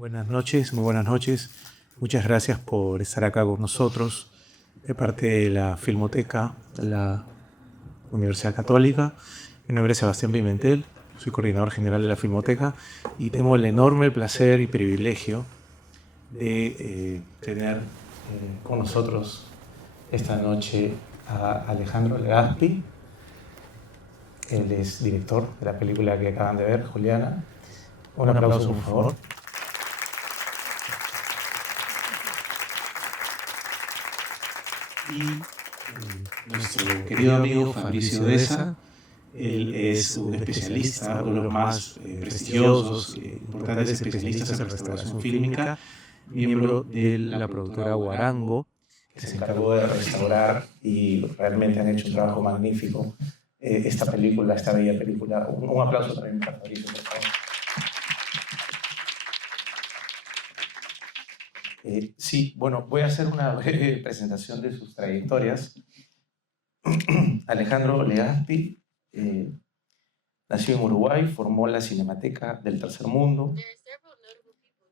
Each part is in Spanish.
Buenas noches, muy buenas noches. Muchas gracias por estar acá con nosotros de parte de la Filmoteca de la Universidad Católica. Mi nombre es Sebastián Pimentel, soy coordinador general de la Filmoteca y tengo el enorme placer y privilegio de tener con nosotros esta noche a Alejandro Legazpi. Él es director de la película que acaban de ver, Juliana. Un aplauso, por favor. Y nuestro querido amigo Fabricio Deza, él es un especialista, uno de los más prestigiosos, importantes especialistas en restauración fílmica, miembro de la productora Huarango, que se encargó de restaurar y realmente han hecho un trabajo magnífico esta película, esta bella película. Un aplauso también para Fabricio, por favor. Sí, bueno, voy a hacer una breve presentación de sus trayectorias. Alejandro Legazpi nació en Uruguay, formó la Cinemateca del Tercer Mundo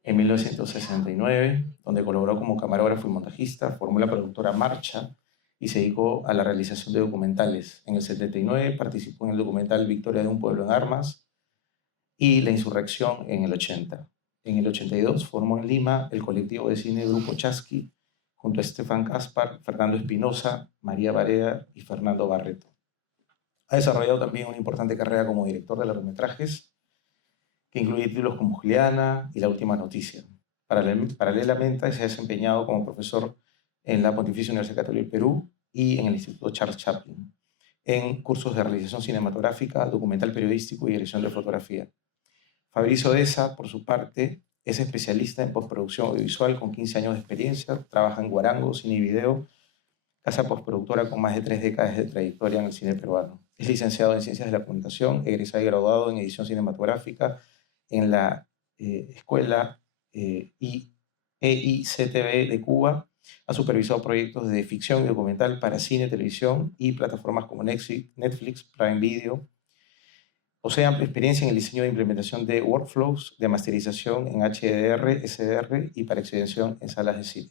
en 1969, donde colaboró como camarógrafo y montajista, formó la productora Marcha y se dedicó a la realización de documentales. En el 79 participó en el documental Victoria de un pueblo en armas y La insurrección en el 80. En el 82 formó en Lima el colectivo de cine Grupo Chasqui junto a Estefan Caspar, Fernando Espinosa, María Barea y Fernando Barreto. Ha desarrollado también una importante carrera como director de largometrajes, que incluye títulos como Juliana y La última noticia. Paralelamente se ha desempeñado como profesor en la Pontificia Universidad Católica del Perú y en el Instituto Charles Chaplin, en cursos de realización cinematográfica, documental periodístico y dirección de fotografía. Fabricio Deza, por su parte, es especialista en postproducción audiovisual con 15 años de experiencia, trabaja en Huarango, cine y video, casa postproductora con más de 3 décadas de trayectoria en el cine peruano. Es licenciado en Ciencias de la Comunicación, egresado y graduado en Edición Cinematográfica en la Escuela EICTV de Cuba. Ha supervisado proyectos de ficción y documental para cine, televisión y plataformas como Netflix, Prime Video. Posee amplia experiencia en el diseño e implementación de workflows de masterización en HDR, SDR y para exhibición en salas de cine.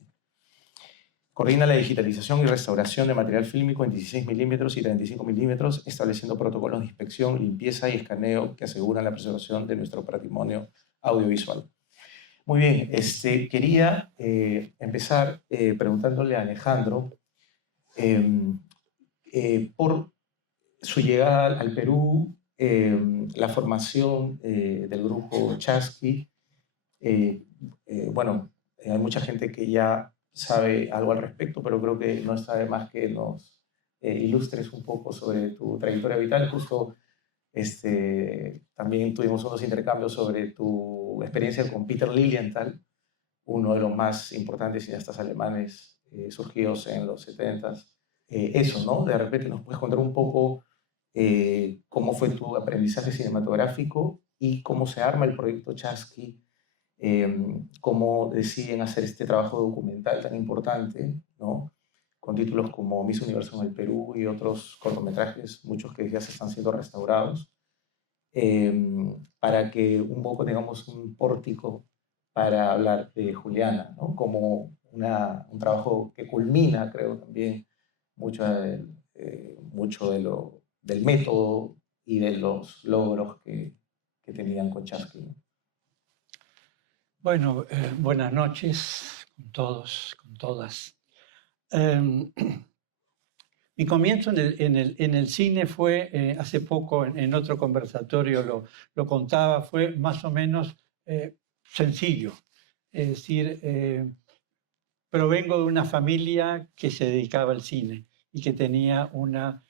Coordina la digitalización y restauración de material fílmico en 16 milímetros y 35 milímetros, estableciendo protocolos de inspección, limpieza y escaneo que aseguran la preservación de nuestro patrimonio audiovisual. Muy bien, quería empezar preguntándole a Alejandro por su llegada al Perú, la formación del grupo Chasqui. Bueno, hay mucha gente que ya sabe algo al respecto, pero creo que no está de más que nos ilustres un poco sobre tu trayectoria vital. Justo también tuvimos unos intercambios sobre tu experiencia con Peter Lilienthal, uno de los más importantes cineastas alemanes surgidos en los 70s. Eso, ¿no? De repente nos puedes contar un poco cómo fue tu aprendizaje cinematográfico y cómo se arma el proyecto Chasqui, cómo deciden hacer este trabajo documental tan importante, ¿no? Con títulos como Miss Universo en el Perú y otros cortometrajes, muchos que ya se están siendo restaurados, para que un poco tengamos un pórtico para hablar de Juliana, ¿no? Como un trabajo que culmina, creo, también mucho, mucho del método y de los logros que tenían con Chasqui, ¿no? Bueno, buenas noches con todos, con todas. Mi comienzo en el cine fue, hace poco en otro conversatorio lo contaba, fue más o menos sencillo. Es decir, provengo de una familia que se dedicaba al cine y que tenía una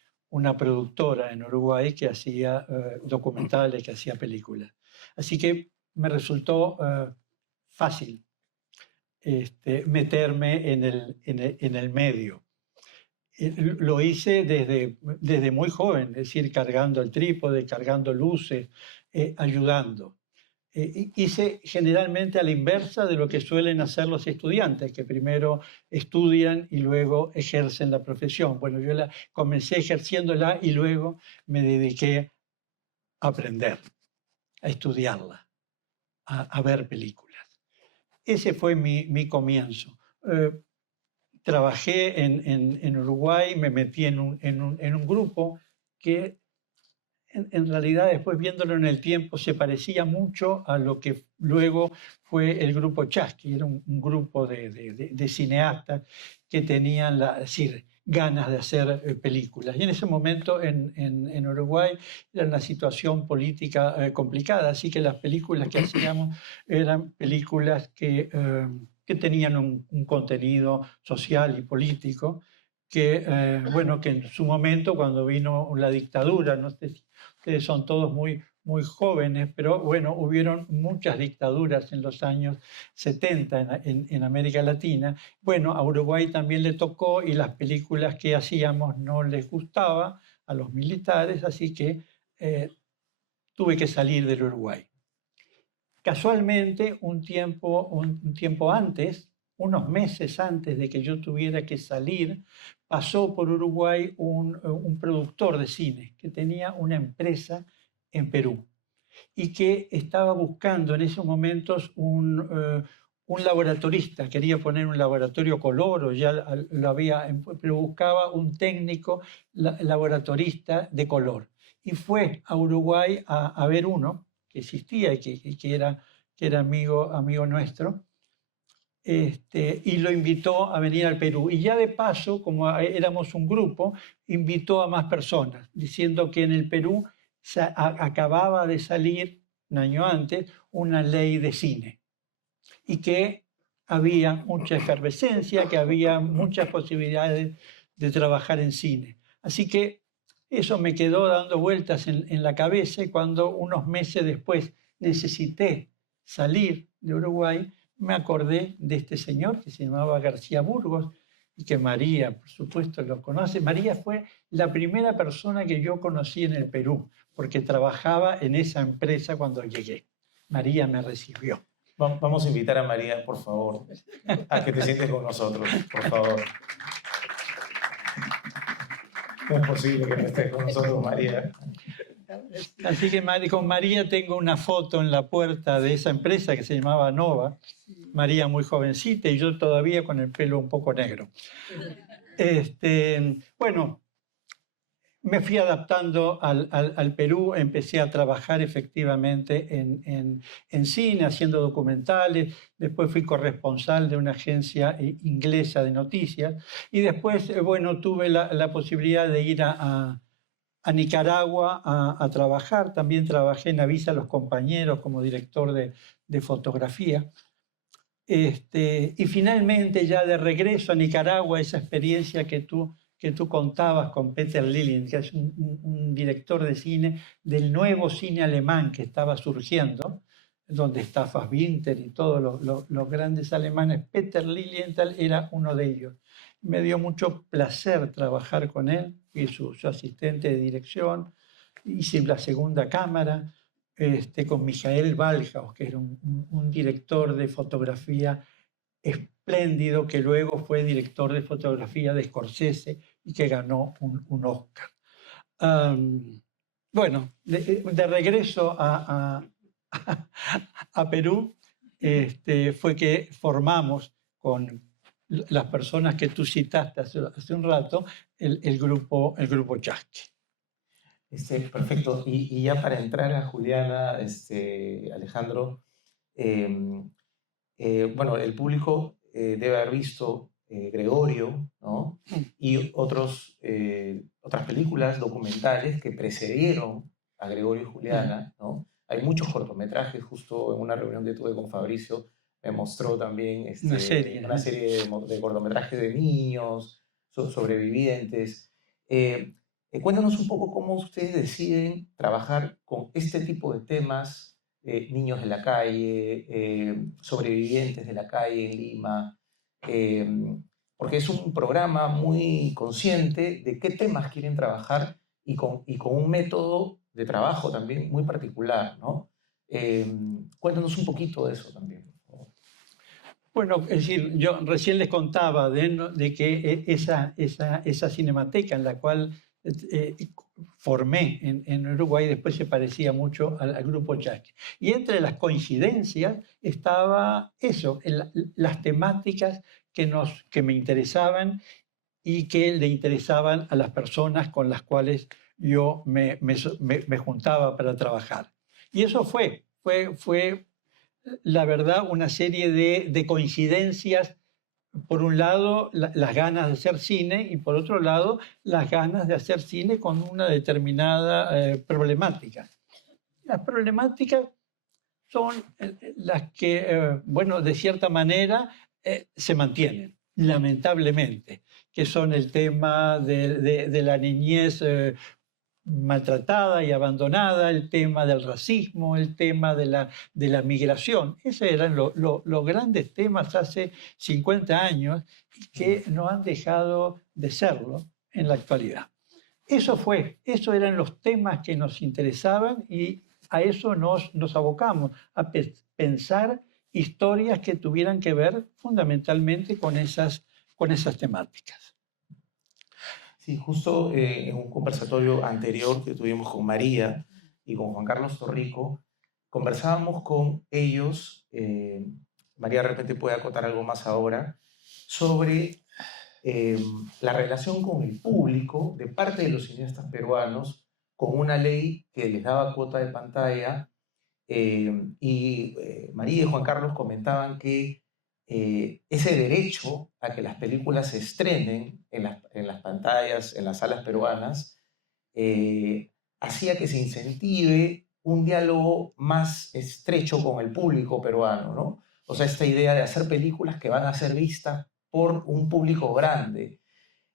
productora en Uruguay que hacía documentales, que hacía películas. Así que me resultó fácil meterme en el medio. Lo hice desde muy joven, es decir, cargando el trípode, cargando luces, ayudando. Hice generalmente a la inversa de lo que suelen hacer los estudiantes, que primero estudian y luego ejercen la profesión. Bueno, yo comencé ejerciéndola y luego me dediqué a aprender, a estudiarla, a ver películas. ese fue mi comienzo. Trabajé en Uruguay, me metí en un grupo que en realidad después viéndolo en el tiempo se parecía mucho a lo que luego fue el grupo Chasqui. Era un grupo de cineastas que tenían es decir, ganas de hacer películas. Y en ese momento en Uruguay era una situación política complicada, así que las películas que hacíamos eran películas que tenían un contenido social y político, bueno, que en su momento, cuando vino la dictadura, no sé si ustedes son todos muy jóvenes, pero bueno, hubieron muchas dictaduras en los años 70 en América Latina. Bueno, a Uruguay también le tocó y las películas que hacíamos no les gustaba a los militares, así que tuve que salir del Uruguay. Casualmente, un tiempo antes, unos meses antes de que yo tuviera que salir, pasó por Uruguay un productor de cine que tenía una empresa en Perú y que estaba buscando en esos momentos un laboratorista, quería poner un laboratorio color o ya lo había, pero buscaba un técnico laboratorista de color. Y fue a Uruguay a ver uno que existía y que era amigo nuestro, y lo invitó a venir al Perú. Y ya de paso, como éramos un grupo, invitó a más personas, diciendo que en el Perú acababa de salir, un año antes, una ley de cine y que había mucha efervescencia, que había muchas posibilidades de trabajar en cine. Así que eso me quedó dando vueltas en la cabeza y cuando unos meses después necesité salir de Uruguay, me acordé de este señor que se llamaba García Burgos y que María, por supuesto, lo conoce. María fue la primera persona que yo conocí en el Perú, porque trabajaba en esa empresa cuando llegué. María me recibió. Vamos a invitar a María, por favor, a que te sientes con nosotros, por favor. No es posible que no estés con nosotros, María. Así que con María tengo una foto en la puerta de esa empresa que se llamaba Nova. María muy jovencita y yo todavía con el pelo un poco negro. Bueno, me fui adaptando al Perú, empecé a trabajar efectivamente en cine, haciendo documentales, después fui corresponsal de una agencia inglesa de noticias y después, bueno, tuve la posibilidad de ir a Nicaragua a trabajar, también trabajé en Avisa a los Compañeros como director de fotografía. Y finalmente ya de regreso a Nicaragua, esa experiencia que tú contabas con Peter Lilien, que es un director de cine del nuevo cine alemán que estaba surgiendo, donde está Fassbinder y todos los grandes alemanes. Peter Lilienthal era uno de ellos. Me dio mucho placer trabajar con él, fui su asistente de dirección, hice la segunda cámara, con Michael Ballhaus, que era un director de fotografía espléndido, que luego fue director de fotografía de Scorsese y que ganó un Oscar. Bueno, de regreso a Perú, fue que formamos con las personas que tú citaste hace un rato, el grupo Chasqui. Perfecto. Y ya para entrar a Juliana, Alejandro, bueno, el público debe haber visto Gregorio, ¿no? Y otras películas documentales que precedieron a Gregorio y Juliana, ¿no? Hay muchos cortometrajes, justo en una reunión que tuve con Fabricio, me mostró también una serie de cortometrajes de niños, sobrevivientes. Cuéntanos un poco cómo ustedes deciden trabajar con este tipo de temas, niños de la calle, sobrevivientes de la calle en Lima, porque es un programa muy consciente de qué temas quieren trabajar y con un método de trabajo también muy particular, ¿no? Cuéntanos un poquito de eso también, por favor. Bueno, es decir, yo recién les contaba de que esa cinemateca en la cual formé en Uruguay, después se parecía mucho al grupo Chasqui. Y entre las coincidencias estaba eso, las temáticas que me interesaban y que le interesaban a las personas con las cuales yo me juntaba para trabajar. Y eso fue la verdad, una serie de coincidencias. Por un lado, las ganas de hacer cine y por otro lado, las ganas de hacer cine con una determinada problemática. Las problemáticas son las que, bueno, de cierta manera se mantienen, lamentablemente, que son el tema de la niñez maltratada y abandonada, el tema del racismo, el tema de la migración. Esos eran los grandes temas hace 50 años que no han dejado de serlo en la actualidad. Eso eran los temas que nos interesaban y a eso nos abocamos, a pensar historias que tuvieran que ver fundamentalmente con esas temáticas. Sí, justo en un conversatorio anterior que tuvimos con María y con Juan Carlos Torrico, conversábamos con ellos, María de repente puede acotar algo más ahora, sobre la relación con el público de parte de los cineastas peruanos con una ley que les daba cuota de pantalla María y Juan Carlos comentaban que ese derecho a que las películas se estrenen en las pantallas, en las salas peruanas, hacía que se incentive un diálogo más estrecho con el público peruano, ¿no? O sea, esta idea de hacer películas que van a ser vistas por un público grande.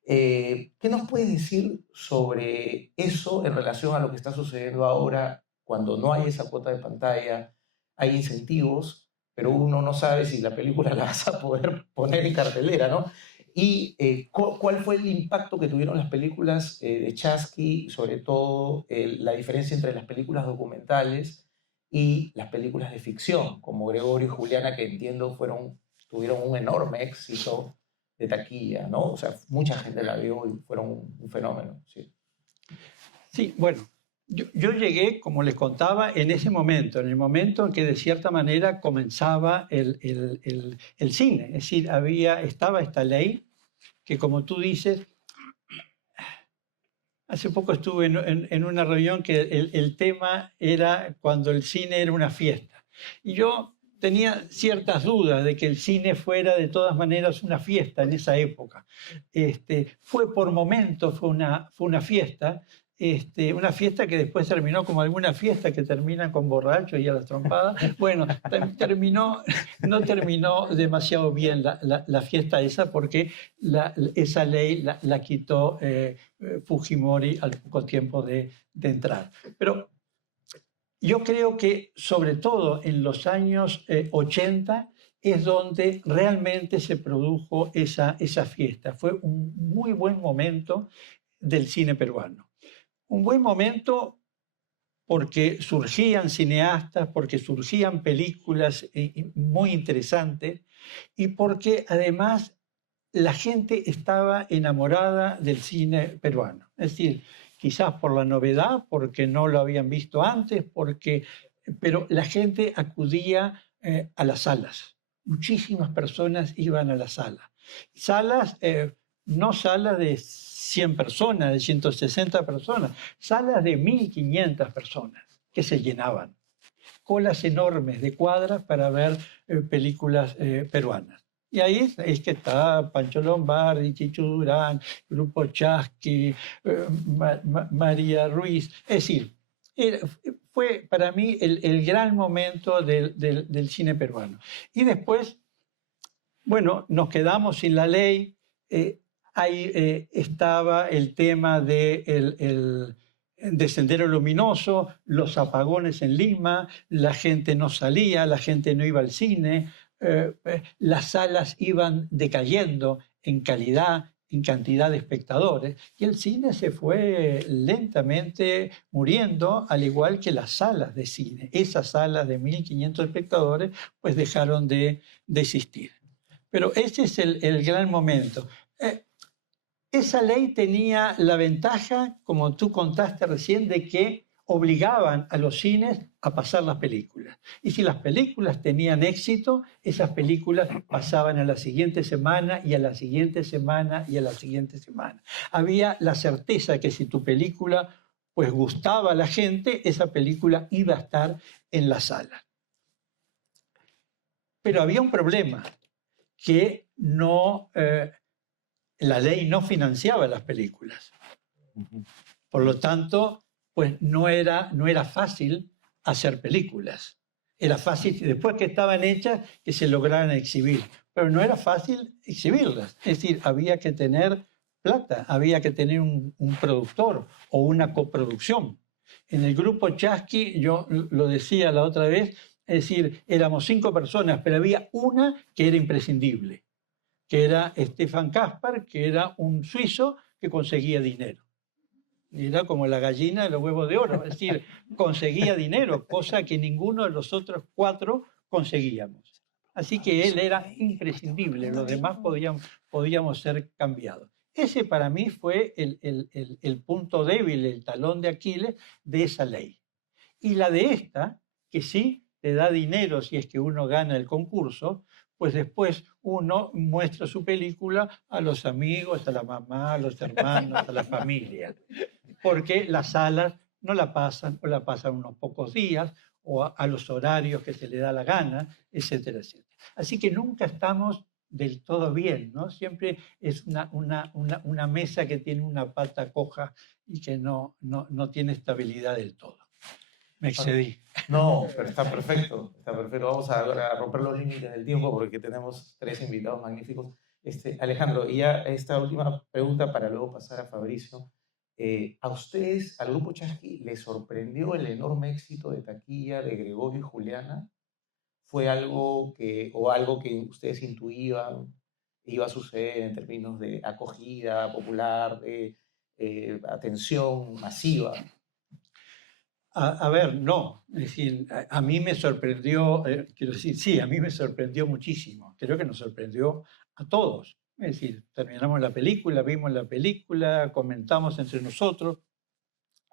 ¿Qué nos puedes decir sobre eso en relación a lo que está sucediendo ahora cuando no hay esa cuota de pantalla? Hay incentivos, pero uno no sabe si la película la vas a poder poner en cartelera, ¿no? Y ¿cuál fue el impacto que tuvieron las películas de Chasqui, sobre todo la diferencia entre las películas documentales y las películas de ficción, como Gregorio y Juliana, que entiendo tuvieron un enorme éxito de taquilla, ¿no? O sea, mucha gente la vio y fueron un fenómeno, sí. Sí, bueno, yo llegué, como les contaba, en ese momento, en el momento en que de cierta manera comenzaba el cine. Es decir, estaba esta ley que, como tú dices, hace poco estuve en una reunión que el tema era cuando el cine era una fiesta. Y yo tenía ciertas dudas de que el cine fuera de todas maneras una fiesta en esa época. Fue por momentos, fue una fiesta, una fiesta que después terminó como alguna fiesta que terminan con borrachos y a las trompadas. Bueno, no terminó demasiado bien la fiesta esa porque esa ley la quitó Fujimori al poco tiempo de entrar. Pero yo creo que sobre todo en los años 80 es donde realmente se produjo esa fiesta. Fue un muy buen momento del cine peruano. Un buen momento porque surgían cineastas, porque surgían películas muy interesantes y porque además la gente estaba enamorada del cine peruano. Es decir, quizás por la novedad, porque no lo habían visto antes, pero la gente acudía a las salas. Muchísimas personas iban a las salas. Salas, no salas de 100 personas, de 160 personas, salas de 1.500 personas que se llenaban. Colas enormes de cuadras para ver películas peruanas. Y ahí es que está Pancho Lombardi, Chicho Durán, Grupo Chasqui, María Ruiz. Es decir, fue para mí el gran momento del cine peruano. Y después, bueno, nos quedamos sin la ley. Ahí estaba el tema de Sendero Luminoso, los apagones en Lima, la gente no salía, la gente no iba al cine, las salas iban decayendo en calidad, en cantidad de espectadores, y el cine se fue lentamente muriendo, al igual que las salas de cine. Esas salas de 1.500 espectadores pues dejaron de existir. Pero ese es el gran momento. esa ley tenía la ventaja, como tú contaste recién, de que obligaban a los cines a pasar las películas. Y si las películas tenían éxito, esas películas pasaban a la siguiente semana y a la siguiente semana y a la siguiente semana. Había la certeza que si tu película pues gustaba a la gente, esa película iba a estar en la sala. Pero había un problema, que la ley no financiaba las películas. Por lo tanto, pues no era fácil hacer películas. Era fácil, después que estaban hechas, que se lograran exhibir. Pero no era fácil exhibirlas. Es decir, había que tener plata, había que tener un productor o una coproducción. En el grupo Chasqui, yo lo decía la otra vez, es decir, éramos 5 personas, pero había una que era imprescindible, que era Stefan Kaspar, que era un suizo que conseguía dinero. Era como la gallina de los huevos de oro, es decir, conseguía dinero, cosa que ninguno de los otros 4 conseguíamos. Así que él era imprescindible, los demás podíamos ser cambiados. Ese para mí fue el punto débil, el talón de Aquiles de esa ley. Y la de esta, que sí te da dinero si es que uno gana el concurso, pues después uno muestra su película a los amigos, a la mamá, a los hermanos, a la familia. Porque las salas no la pasan o la pasan unos pocos días o a los horarios que se le da la gana, etcétera, etcétera. Así que nunca estamos del todo bien, ¿no? Siempre es una mesa que tiene una pata coja y que no tiene estabilidad del todo. Me excedí. No, pero está perfecto, está perfecto. Vamos a romper los límites del tiempo porque tenemos 3 invitados magníficos. Alejandro, y ya esta última pregunta para luego pasar a Fabricio. ¿A ustedes, al Grupo Chasqui, les sorprendió el enorme éxito de taquilla de Gregorio y Juliana? ¿Fue algo que ustedes intuían iba a suceder en términos de acogida popular, de atención masiva? A ver, no. Es decir, a mí me sorprendió, quiero decir, sí, a mí me sorprendió muchísimo. Creo que nos sorprendió a todos. Es decir, terminamos la película, vimos la película, comentamos entre nosotros,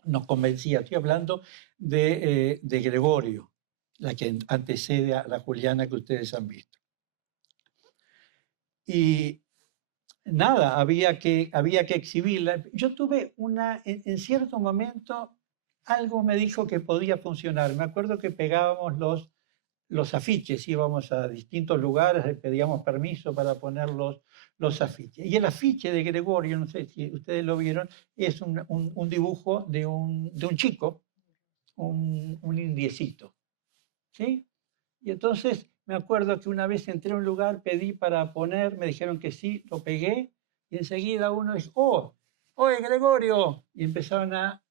nos convencía. Estoy hablando de Gregorio, la que antecede a la Juliana que ustedes han visto. Y nada, había que exhibirla. Yo tuve en cierto momento, algo me dijo que podía funcionar. Me acuerdo que pegábamos los afiches, íbamos a distintos lugares, le pedíamos permiso para poner los afiches. Y el afiche de Gregorio, no sé si ustedes lo vieron, es un dibujo de un chico, un indiecito. ¿Sí? Y entonces me acuerdo que una vez entré a un lugar, pedí para poner, me dijeron que sí, lo pegué, y enseguida uno dijo, ¡oh! ¡Oye, Gregorio! Y empezaron a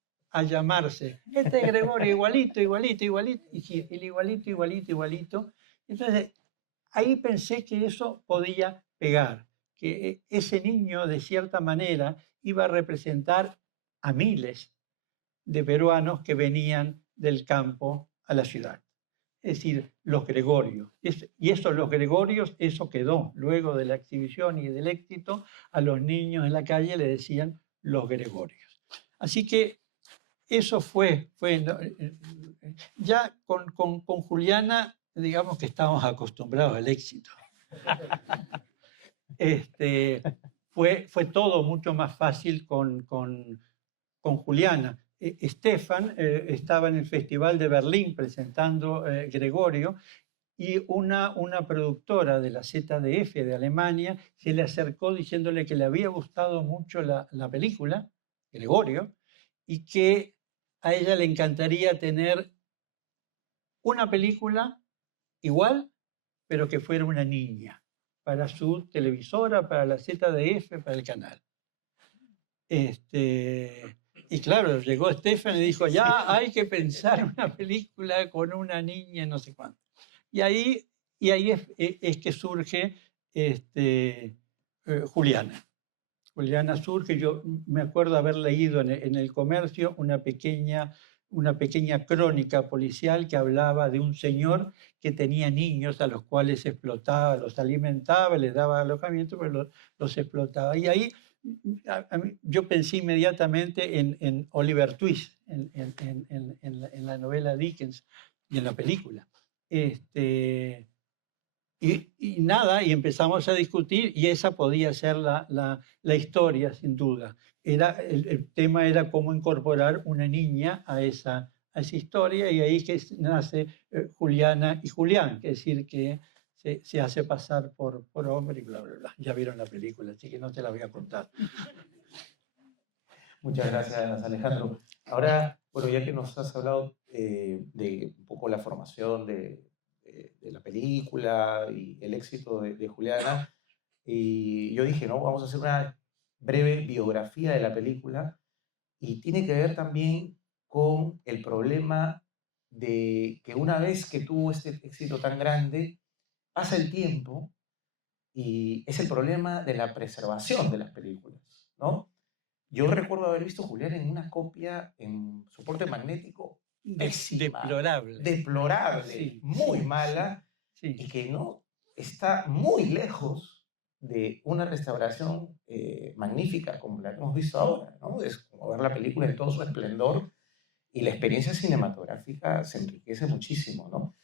llamarse. Este es Gregorio, igualito, igualito, igualito. Y sí, el igualito, igualito, igualito. Entonces, ahí pensé que eso podía pegar, que ese niño, de cierta manera, iba a representar a miles de peruanos que venían del campo a la ciudad. Es decir, los Gregorios. Y los Gregorios, eso quedó. Luego de la exhibición y del éxito, a los niños en la calle le decían los Gregorios. Así que eso fue ya con Juliana, digamos que estábamos acostumbrados al éxito. Fue todo mucho más fácil con Juliana. Stefan estaba en el Festival de Berlín presentando Gregorio, y una productora de la ZDF de Alemania se le acercó diciéndole que le había gustado mucho la película, Gregorio, y que a ella le encantaría tener una película igual, pero que fuera una niña, para su televisora, para la ZDF, para el canal. Y claro, llegó Stefan y dijo, ya hay que pensar una película con una niña, no sé cuánto. Y ahí es que surge Juliana. Juliana surge, yo me acuerdo haber leído en el Comercio una pequeña crónica policial que hablaba de un señor que tenía niños a los cuales explotaba, los alimentaba, les daba alojamiento, pero los explotaba. Y ahí yo pensé inmediatamente en Oliver Twist, en la novela Dickens y en la película. Y nada, y empezamos a discutir y esa podía ser la historia, sin duda. El tema era cómo incorporar una niña a esa historia y ahí es que nace Juliana y Julián, que es decir, que se hace pasar por hombre y bla, bla, bla. Ya vieron la película, así que no te la voy a contar. Muchas gracias, Alejandro. Ahora, bueno, ya que nos has hablado de un poco la formación de la película y el éxito de Juliana, y yo dije, no, vamos a hacer una breve biografía de la película y tiene que ver también con el problema de que una vez que tuvo este éxito tan grande, pasa el tiempo y es el problema de la preservación de las películas, ¿no? Yo recuerdo haber visto Julián en una copia en soporte magnético pésima, Deplorable. deplorable, Sí, muy mala, sí. y que no está muy lejos de una restauración magnífica como la que hemos visto ahora, ¿no? Es como ver la película en todo su esplendor y la experiencia cinematográfica se enriquece muchísimo, ¿no?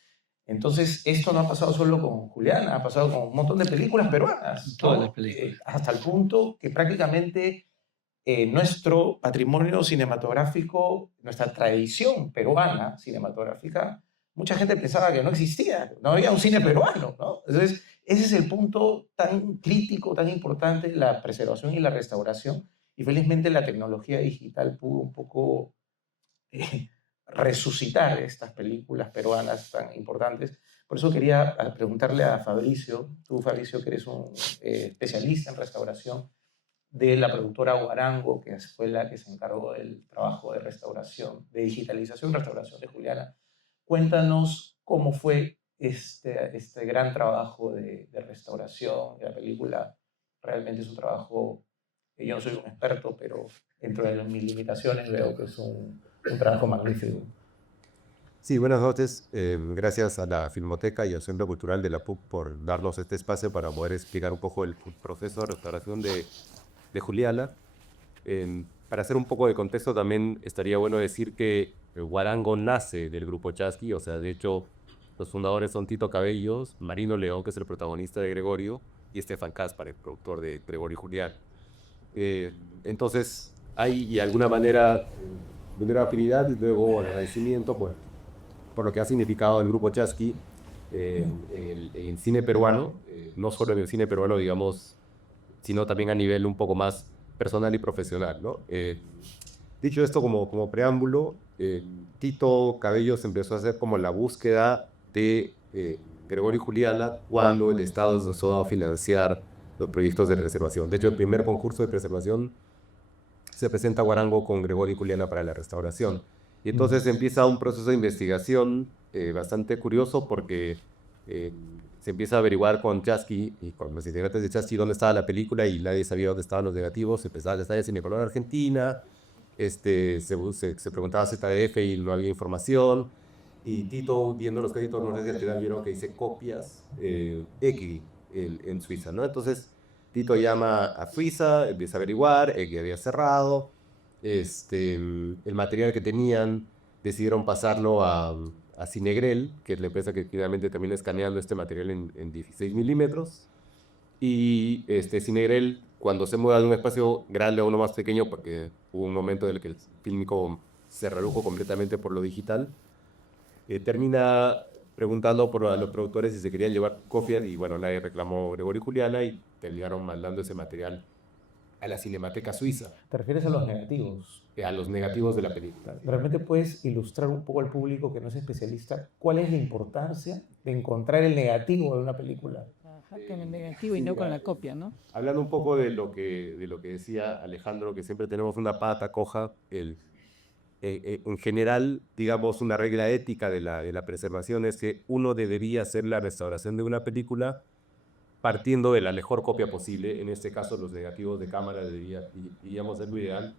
Entonces, esto no ha pasado solo con Juliana, ha pasado con un montón de películas peruanas, ¿no? Todas las películas. Hasta el punto que prácticamente nuestro patrimonio cinematográfico, nuestra tradición peruana cinematográfica, mucha gente pensaba que no existía, no había un cine peruano, ¿no? Entonces, ese es el punto tan crítico, tan importante, la preservación y la restauración, y felizmente la tecnología digital pudo un poco resucitar estas películas peruanas tan importantes. Por eso quería preguntarle a Fabricio, tú Fabricio que eres un especialista en restauración, de la productora Guarango, que fue la que se encargó del trabajo de restauración, de digitalización y restauración de Juliana. Cuéntanos cómo fue este gran trabajo de restauración de la película. Realmente es un trabajo que yo no soy un experto, pero dentro de mis limitaciones veo que es un trabajo magnífico. Sí, buenas noches. Gracias a la Filmoteca y al Centro Cultural de la PUC por darnos este espacio para poder explicar un poco el proceso de restauración de Juliana. Para hacer un poco de contexto también estaría bueno decir que Guarango nace del grupo Chasqui, o sea, de hecho los fundadores son Tito Cabellos, Marino León, que es el protagonista de Gregorio, y Estefan Caspar, el productor de Gregorio y Julián. Entonces hay de alguna manera primero afinidad y luego agradecimiento por lo que ha significado el grupo Chasqui en cine peruano, no solo en el cine peruano, digamos, sino también a nivel un poco más personal y profesional, ¿no? Dicho esto como preámbulo, Tito Cabellos empezó a hacer como la búsqueda de Gregorio y Juliana cuando el Estado empezó a financiar los proyectos de preservación. De hecho, el primer concurso de preservación se presenta a Guarango con Gregorio y Juliana para la restauración. Y entonces empieza un proceso de investigación bastante curioso porque se empieza a averiguar con Chasqui y con los integrantes de Chasqui dónde estaba la película y nadie sabía dónde estaban los negativos. Se empezaba a estar en Cinecolor Argentina, se preguntaba a ZDF y no había información. Y Tito, viendo los créditos no sé si vieron que dice copias X en Suiza, ¿no? Entonces Tito llama a Suiza, empieza a averiguar, X había cerrado. El material que tenían decidieron pasarlo a Cinegrel, que es la empresa que finalmente termina escaneando este material en 16 milímetros. Y Cinegrel, cuando se mueve de un espacio grande a uno más pequeño, porque hubo un momento en el que el fílmico se redujo completamente por lo digital, termina preguntando a los productores si se querían llevar copias y bueno, nadie reclamó Gregorio y Juliana y terminaron mandando ese material a la Cinemateca Suiza. ¿Te refieres a los negativos? A los negativos de la película. ¿Realmente puedes ilustrar un poco al público que no es especialista cuál es la importancia de encontrar el negativo de una película? Con el negativo y no con la copia, ¿no? Hablando un poco de lo que decía Alejandro, que siempre tenemos una pata coja, en general, digamos, una regla ética de la preservación es que uno debería hacer la restauración de una película partiendo de la mejor copia posible. En este caso, los negativos de cámara deberíamos ser lo ideal.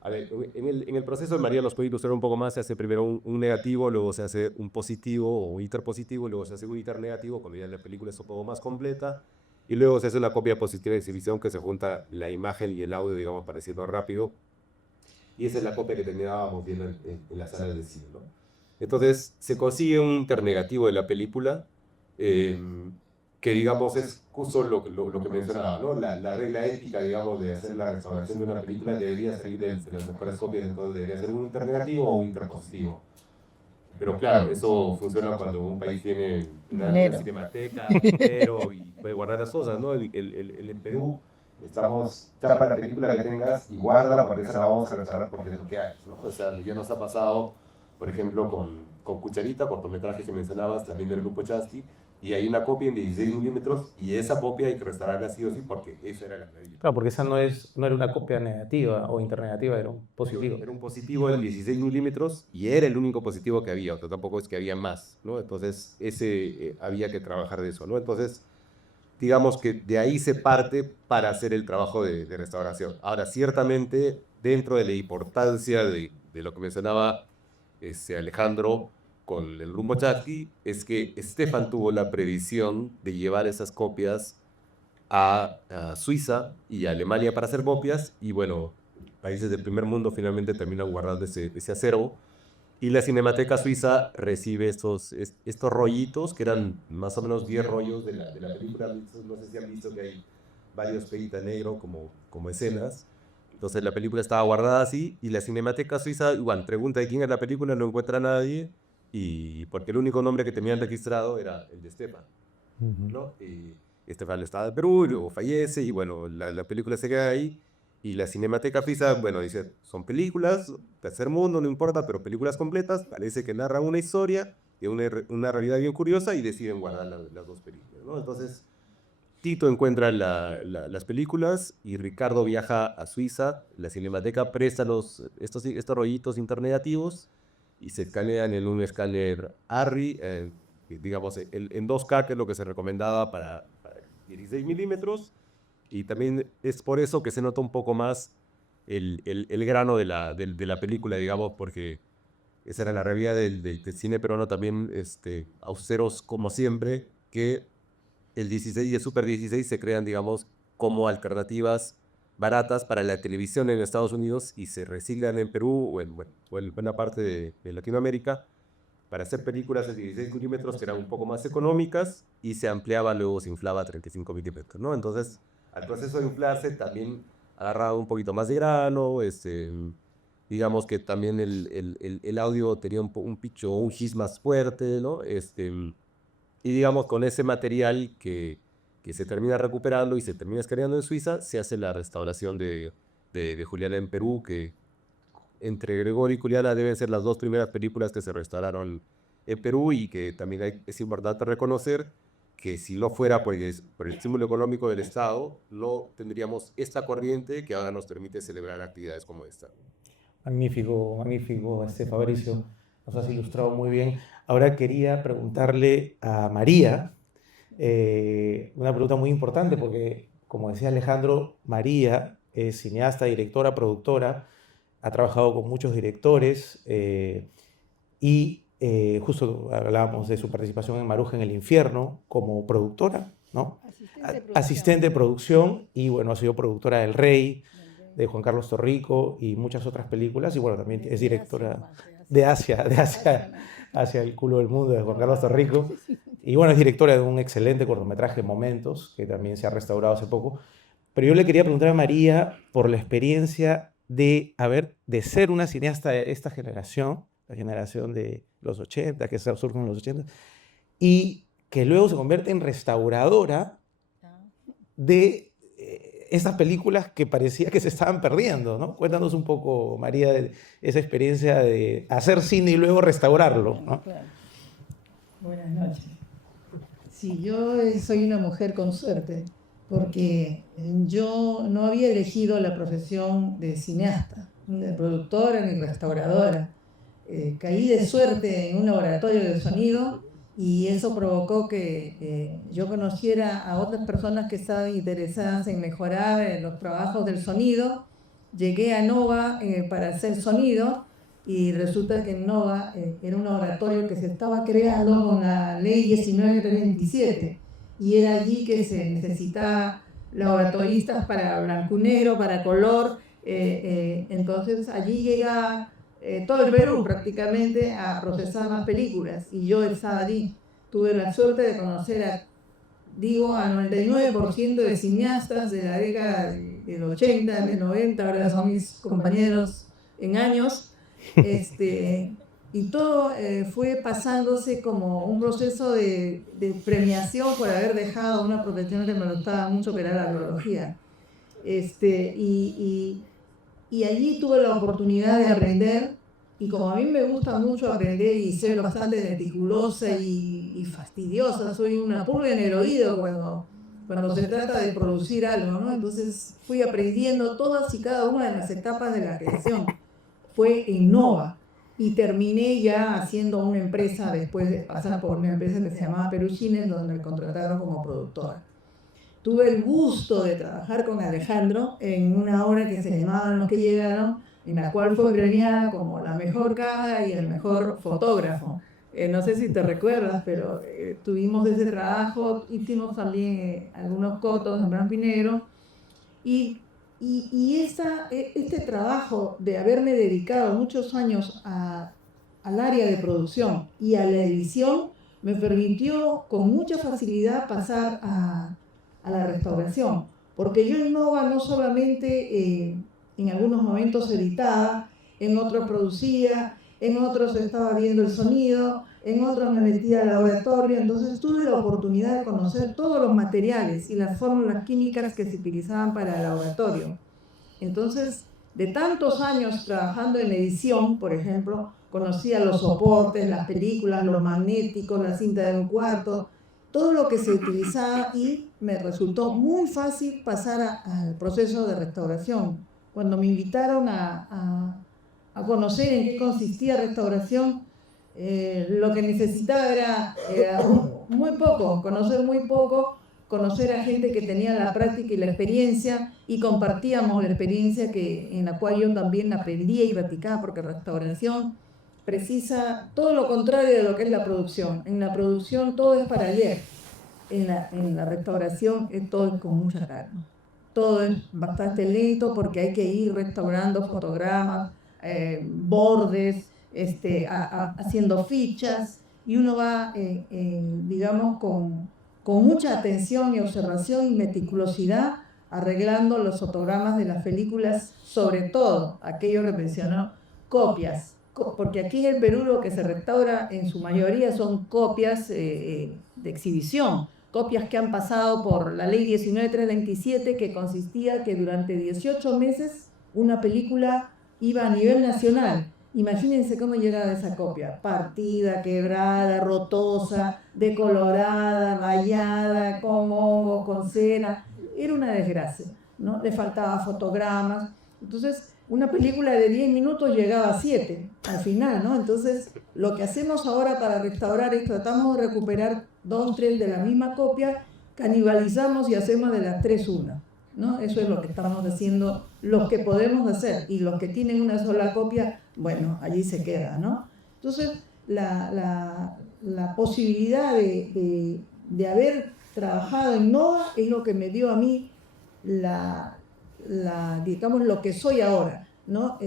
A ver, en el proceso de María los puede ilustrar un poco más. Se hace primero un negativo, luego se hace un positivo o un interpositivo, luego se hace un internegativo, cuando ya la película es un poco más completa. y luego se hace una copia positiva de exhibición que se junta la imagen y el audio, digamos, para decirlo rápido, y esa es la copia que terminábamos viendo en la sala de cine, ¿no? Entonces se consigue un internegativo de la película, que digamos es justo lo que mencionaba, ¿no? La regla ética, digamos, de hacer la restauración de una película debería salir de las mejores copias, entonces debería ser un internegativo o un interpositivo. Pero claro, eso funciona cuando un país tiene una cinemateca, dinero y puede guardar las cosas, ¿no? En Perú estamos, chapa la película que tengas y guárdala porque esa la vamos a restaurar porque es lo que hay, ¿no? O sea, ya nos ha pasado, por ejemplo, con Cucharita, cortometraje que mencionabas, también del grupo Chasqui, y hay una copia en 16 milímetros y esa copia hay que restaurarla sí o sí porque esa era la medida. Claro, porque esa no era una copia negativa o internegativa, era un positivo. Era un positivo en 16 milímetros y era el único positivo que había, o sea, tampoco es que había más, ¿no? Entonces, había que trabajar de eso, ¿no? Entonces, digamos que de ahí se parte para hacer el trabajo de restauración. Ahora, ciertamente, dentro de la importancia de lo que mencionaba Alejandro con el rumbo Chasqui, es que Stefan tuvo la previsión de llevar esas copias a Suiza y a Alemania para hacer copias, y bueno, países del primer mundo finalmente terminan guardando ese acervo, y la Cinemateca Suiza recibe estos rollitos, que eran más o menos 10 rollos de la película. No sé si han visto que hay varios peguitas negro como escenas. Entonces la película estaba guardada así, y la Cinemateca Suiza, igual, pregunta de quién es la película, no encuentra a nadie, y porque el único nombre que tenían registrado era el de Stefan, ¿no? Stefan estaba en Perú, luego fallece, y bueno, la película se queda ahí, y la Cinemateca Suiza, bueno, dice, son películas, tercer mundo, no importa, pero películas completas, parece que narran una historia, de una realidad bien curiosa, y deciden guardar las dos películas, ¿no? Entonces, Tito encuentra las películas y Ricardo viaja a Suiza. La Cinemateca presta estos rollitos internegativos y se escanean en un escáner ARRI, digamos en 2K, que es lo que se recomendaba para 16 milímetros. Y también es por eso que se nota un poco más el grano de la película, digamos, porque esa era la realidad del cine peruano también, austeros como siempre, que el 16 y el Super 16 se crean, digamos, como alternativas baratas para la televisión en Estados Unidos y se reciclan en Perú o en buena parte de Latinoamérica para hacer películas de 16 milímetros que eran un poco más económicas, y se ampliaba, luego se inflaba a 35 milímetros, ¿no? Entonces, al proceso de inflarse también agarraba un poquito más de grano, digamos que también el audio tenía un pitch o un hiss más fuerte, ¿no? Y digamos, con ese material que se termina recuperando y se termina escaneando en Suiza, se hace la restauración de Juliana en Perú, que entre Gregorio y Juliana deben ser las 2 primeras películas que se restauraron en Perú, y que también es importante reconocer que si no fuera por el estímulo económico del Estado, no tendríamos esta corriente que ahora nos permite celebrar actividades como esta. Magnífico, Fabricio. Nos has ilustrado muy bien. Ahora quería preguntarle a María una pregunta muy importante, porque, como decía Alejandro, María es cineasta, directora, productora, ha trabajado con muchos directores y justo hablábamos de su participación en Maruja en el Infierno como productora, ¿no? Asistente de producción, y bueno, ha sido productora del Rey, de Juan Carlos Torrico y muchas otras películas, y bueno, también es directora de Asia, hacia el culo del mundo, de Juan Carlos Torrico, y bueno, es directora de un excelente cortometraje, Momentos, que también se ha restaurado hace poco. Pero yo le quería preguntar a María por la experiencia de ser una cineasta de esta generación, la generación de los 80, que surge en los 80, y que luego se convierte en restauradora de estas películas que parecía que se estaban perdiendo, ¿no? Cuéntanos un poco, María, de esa experiencia de hacer cine y luego restaurarlo, ¿no? Claro. Buenas noches. Sí, yo soy una mujer con suerte, porque yo no había elegido la profesión de cineasta, ni de productora ni restauradora. Caí de suerte en un laboratorio de sonido, y eso provocó que yo conociera a otras personas que estaban interesadas en mejorar los trabajos del sonido. Llegué a Nova para hacer sonido, y resulta que Nova era un laboratorio que se estaba creando con la ley 1937. y era allí que se necesitaba laboratoristas para blanco y negro, para color. Entonces allí llega todo el Perú prácticamente a procesar las películas, y yo estaba allí. Tuve la suerte de conocer a 99% de cineastas de la década del 80, del 90, ahora son mis compañeros en años, y todo fue pasándose como un proceso de premiación por haber dejado una profesión que me gustaba mucho, que era la biología. Y allí tuve la oportunidad de aprender, y como a mí me gusta mucho aprender y soy bastante meticulosa y fastidiosa, soy una pulga en el oído cuando se trata de producir algo, ¿no? Entonces fui aprendiendo todas y cada una de las etapas de la creación. Fue en Nova, y terminé ya haciendo una empresa después de pasar por una empresa que se llamaba Perú Cines, donde me contrataron como productora. Tuve el gusto de trabajar con Alejandro en una obra que se llamaba Los que llegaron, en la cual fue premiada como la mejor cara y el mejor fotógrafo. No sé si te recuerdas, pero tuvimos ese trabajo, hicimos también algunos cotos en blanco y negro, y este trabajo de haberme dedicado muchos años al área de producción y a la edición me permitió con mucha facilidad pasar a la restauración, porque yo en Nova no solamente en algunos momentos editaba, en otros producía, en otros estaba viendo el sonido, en otros me metía al laboratorio. Entonces tuve la oportunidad de conocer todos los materiales y las fórmulas químicas que se utilizaban para el laboratorio. Entonces, de tantos años trabajando en edición, por ejemplo, conocía los soportes, las películas, los magnéticos, la cinta de un cuarto, todo lo que se utilizaba, y me resultó muy fácil pasar al proceso de restauración. Cuando me invitaron a conocer en qué consistía restauración, lo que necesitaba era muy poco, conocer a gente que tenía la práctica y la experiencia, y compartíamos la experiencia en la cual yo también aprendía y practicaba, porque restauración precisa todo lo contrario de lo que es la producción. En la producción todo es para ayer, en la restauración todo es con mucha calma. Todo es bastante lento porque hay que ir restaurando fotogramas, bordes, haciendo fichas, y uno va, digamos, con mucha atención y observación y meticulosidad, arreglando los fotogramas de las películas, sobre todo aquello que mencionó, copias, porque aquí en Perú lo que se restaura en su mayoría son copias de exhibición, copias que han pasado por la ley 19327, que consistía que durante 18 meses una película iba a nivel nacional. Imagínense cómo llegaba esa copia: partida, quebrada, rotosa, decolorada, rayada, con hongo, con cera. Era una desgracia, ¿no? Le faltaba fotogramas. Entonces, una película de 10 minutos llegaba a 7 al final, ¿no? Entonces, lo que hacemos ahora para restaurar es tratamos de recuperar 2 o 3 de la misma copia, canibalizamos y hacemos de las 3 una, ¿no? Eso es lo que estamos haciendo, los que podemos hacer, y los que tienen una sola copia, bueno, allí se queda, ¿no? Entonces, la posibilidad de haber trabajado en Nova es lo que me dio a mí digamos, lo que soy ahora, ¿no?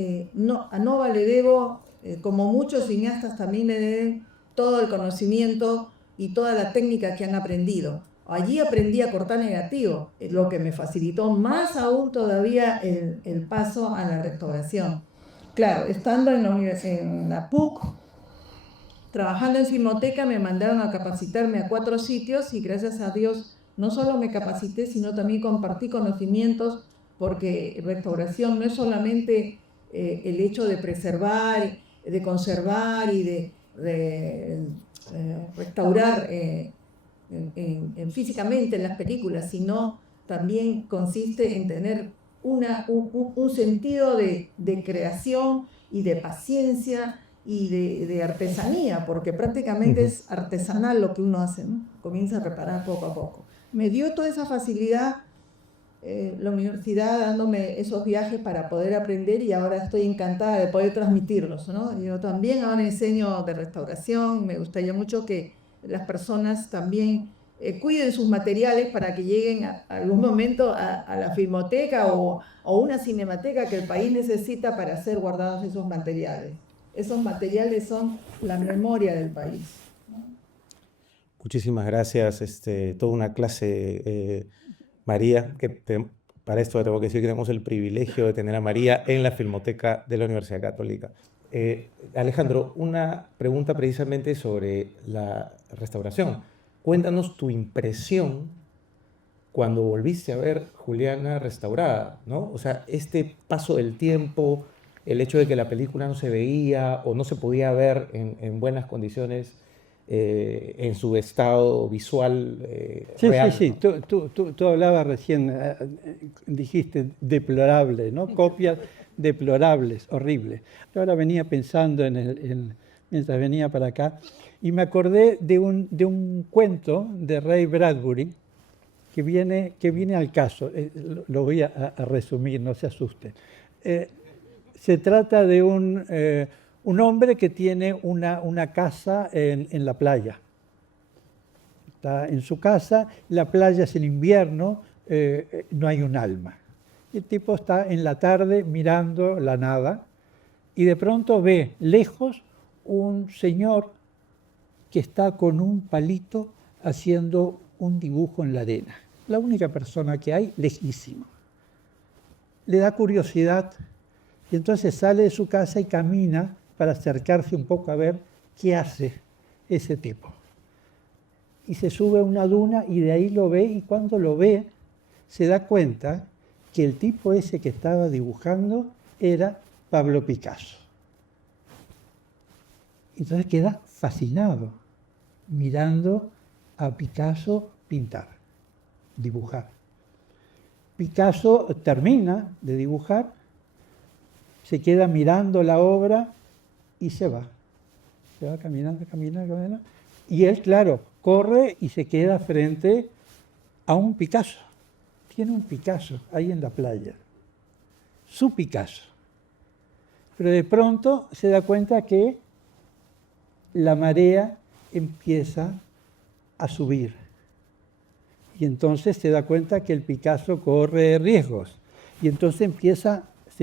A Nova le debo, como muchos cineastas también le deben, todo el conocimiento y toda la técnica que han aprendido. Allí aprendí a cortar negativo, lo que me facilitó más aún todavía el paso a la restauración. Claro, estando en la PUC, trabajando en Filmoteca, me mandaron a capacitarme a 4 sitios, y gracias a Dios no solo me capacité, sino también compartí conocimientos, porque restauración no es solamente el hecho de preservar, de conservar y de restaurar físicamente en las películas, sino también consiste en tener un sentido de creación y de paciencia y de artesanía, porque prácticamente es artesanal lo que uno hace, ¿no? Comienza a reparar poco a poco. Me dio toda esa facilidad la universidad, dándome esos viajes para poder aprender, y ahora estoy encantada de poder transmitirlos, ¿no? Yo también ahora enseño de restauración. Me gustaría mucho que las personas también cuiden sus materiales para que lleguen a algún momento a la filmoteca o una cinemateca que el país necesita para ser guardados esos materiales. Esos materiales son la memoria del país. Muchísimas gracias. Toda una clase, María, para esto tengo que decir que tenemos el privilegio de tener a María en la Filmoteca de la Universidad Católica. Alejandro, una pregunta precisamente sobre la restauración. Cuéntanos tu impresión cuando volviste a ver Juliana restaurada, ¿no? O sea, este paso del tiempo, el hecho de que la película no se veía o no se podía ver en buenas condiciones en su estado visual Sí, real. sí, sí. Tú hablabas recién, dijiste deplorable, ¿no? Copias deplorables, horribles. Yo ahora venía pensando mientras venía para acá y me acordé de un cuento de Ray Bradbury que viene al caso. Lo voy a resumir, no se asusten. Se trata de un hombre que tiene una casa en la playa. Está en su casa, la playa es en invierno, no hay un alma. Y el tipo está en la tarde mirando la nada y de pronto ve lejos un señor que está con un palito haciendo un dibujo en la arena. La única persona que hay, lejísimo. Le da curiosidad y entonces sale de su casa y camina para acercarse un poco a ver qué hace ese tipo. Y se sube a una duna y de ahí lo ve, y cuando lo ve se da cuenta que el tipo ese que estaba dibujando era Pablo Picasso. Entonces queda fascinado mirando a Picasso pintar, dibujar. Picasso termina de dibujar, se queda mirando la obra y se va. Se va caminando. Y él, claro, corre y se queda frente a un Picasso. Tiene un Picasso ahí en la playa. Su Picasso. Pero de pronto se da cuenta que la marea empieza a subir. Y entonces se da cuenta que el Picasso corre riesgos. Y entonces se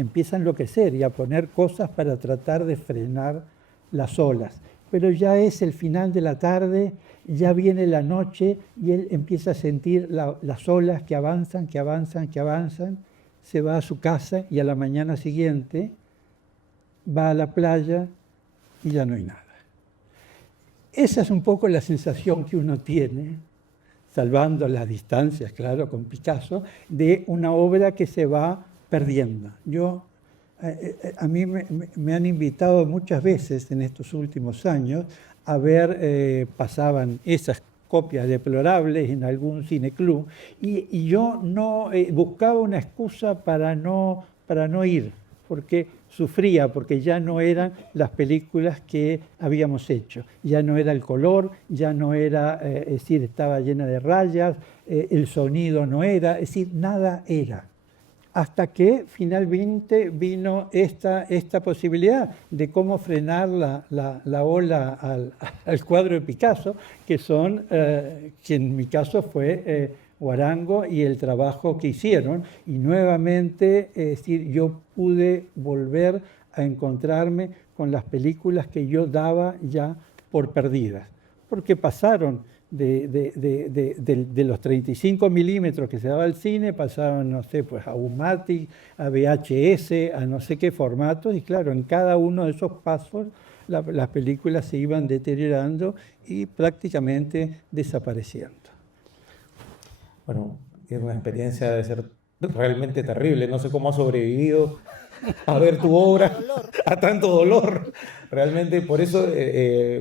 empieza a enloquecer y a poner cosas para tratar de frenar las olas. Pero ya es el final de la tarde, ya viene la noche y él empieza a sentir las olas que avanzan, se va a su casa y a la mañana siguiente va a la playa y ya no hay nada. Esa es un poco la sensación que uno tiene, salvando las distancias, claro, con Picasso, de una obra que se va perdiendo. A mí me han invitado muchas veces en estos últimos años a ver, pasaban esas copias deplorables en algún cineclub y yo no buscaba una excusa para no ir, porque sufría, porque ya no eran las películas que habíamos hecho, ya no era el color, ya no era, es decir, estaba llena de rayas, el sonido no era, es decir, nada era. Hasta que finalmente vino esta posibilidad de cómo frenar la ola al cuadro de Picasso, que en mi caso fue Huarango y el trabajo que hicieron. Y nuevamente, es decir, yo pude volver a encontrarme con las películas que yo daba ya por perdidas, porque pasaron de los 35 milímetros que se daba al cine, pasaron, no sé, pues a Umatic, a VHS, a no sé qué formatos, y claro, en cada uno de esos pasos las películas se iban deteriorando y prácticamente desapareciendo. Bueno, es una experiencia de ser realmente terrible. No sé cómo has sobrevivido a ver tu obra, a tanto dolor. Realmente, por eso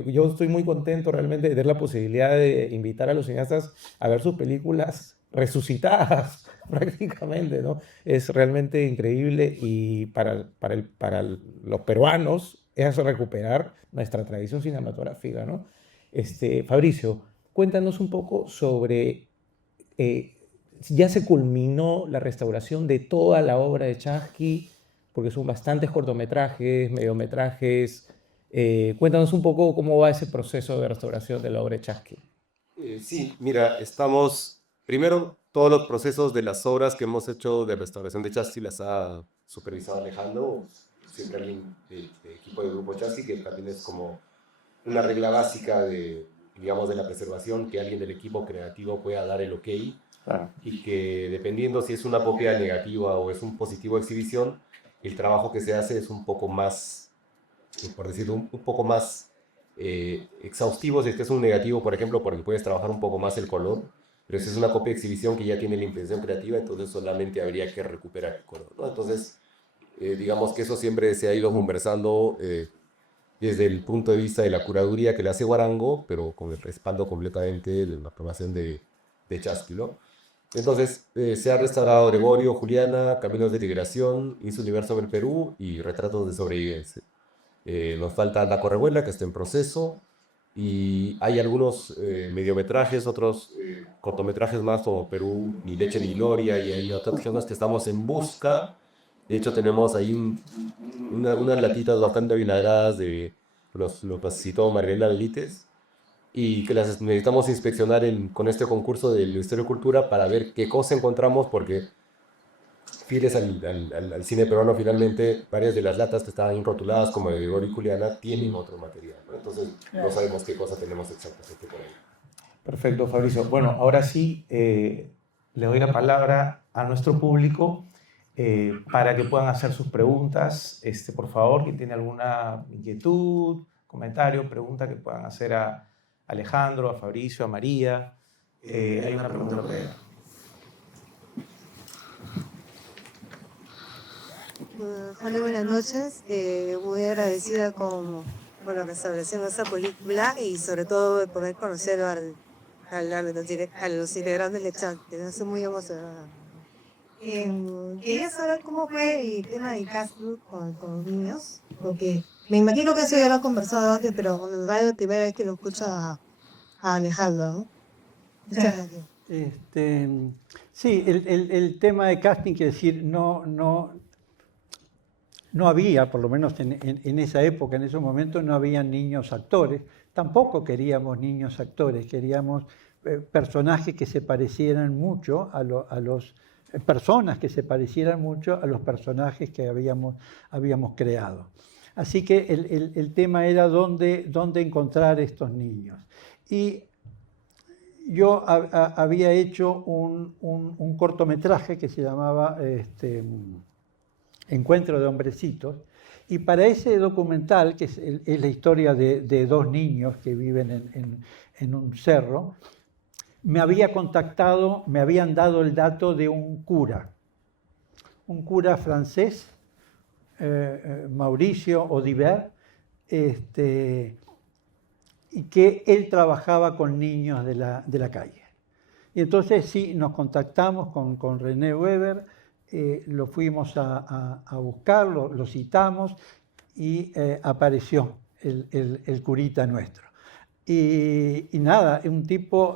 yo estoy muy contento realmente de tener la posibilidad de invitar a los cineastas a ver sus películas resucitadas prácticamente, ¿no? Es realmente increíble y para los peruanos es recuperar nuestra tradición cinematográfica, ¿no? Fabricio, cuéntanos un poco sobre... ya se culminó la restauración de toda la obra de Chasqui, porque son bastantes cortometrajes, mediometrajes. Cuéntanos un poco cómo va ese proceso de restauración de la obra de Chasqui. Sí, mira, estamos, primero, todos los procesos de las obras que hemos hecho de restauración de Chasqui las ha supervisado Alejandro, siempre alguien del equipo del grupo Chasqui, que también es como una regla básica de, digamos, de la preservación, que alguien del equipo creativo pueda dar el ok, Claro. y que dependiendo si es una copia negativa o es un positivo de exhibición, el trabajo que se hace es un poco más, por decirlo, un poco más exhaustivo. Si este es un negativo, por ejemplo, porque puedes trabajar un poco más el color, pero si es una copia de exhibición que ya tiene la impresión creativa, entonces solamente habría que recuperar el color, ¿no? Entonces, digamos que eso siempre se ha ido conversando desde el punto de vista de la curaduría que le hace Guarango, pero con el respaldo completamente de la aprobación de Chasqui, ¿no? Entonces, se ha restaurado Gregorio, Juliana, Caminos de Liberación, Hizo Universo del Perú y Retratos de Sobrevivencia. Nos falta La Correbuela, que está en proceso, y hay algunos mediometrajes, otros cortometrajes más como Perú, Ni Leche ni Gloria, y hay otras cosas que estamos en busca. De hecho, tenemos ahí unas latitas bastante avinagradas de los pasecitos Mariela Lites, y que las necesitamos inspeccionar con este concurso del Ministerio de Cultura para ver qué cosa encontramos, porque fieles al cine peruano, finalmente varias de las latas que estaban rotuladas como de Gregorio y Juliana tienen otro material, ¿no? Entonces no sabemos qué cosa tenemos exactamente por ahí. Perfecto, Fabricio. Bueno, ahora sí le doy la palabra a nuestro público para que puedan hacer sus preguntas. Por favor, quien tiene alguna inquietud, comentario, pregunta que puedan hacer a Alejandro, a Fabricio, a María. Hay una pregunta por ahí. Hola, buenas noches. Muy agradecida con la restauración de esta película y sobre todo de poder conocer a los integrantes del chat. Estoy muy emocionada. Quería saber cómo fue el tema del casting con los niños, porque me imagino que eso ya lo han conversado antes, pero es la primera vez que lo escucho a Alejandro, ¿no? Muchas gracias. Sí, el tema de casting, quiere decir, no había, por lo menos en esa época, en esos momentos, no había niños actores. Tampoco queríamos niños actores, queríamos personajes que se parecieran mucho a los personas que se parecieran mucho a los personajes que habíamos creado. Así que el tema era dónde encontrar estos niños. Y yo había hecho un cortometraje que se llamaba Encuentro de Hombrecitos, y para ese documental, que es la historia de dos niños que viven en un cerro, me habían dado el dato de un cura francés, Mauricio Audibert, y que él trabajaba con niños de la calle. Y entonces sí, nos contactamos con René Weber, lo fuimos a buscar, lo citamos y apareció el curita nuestro. Y nada, un tipo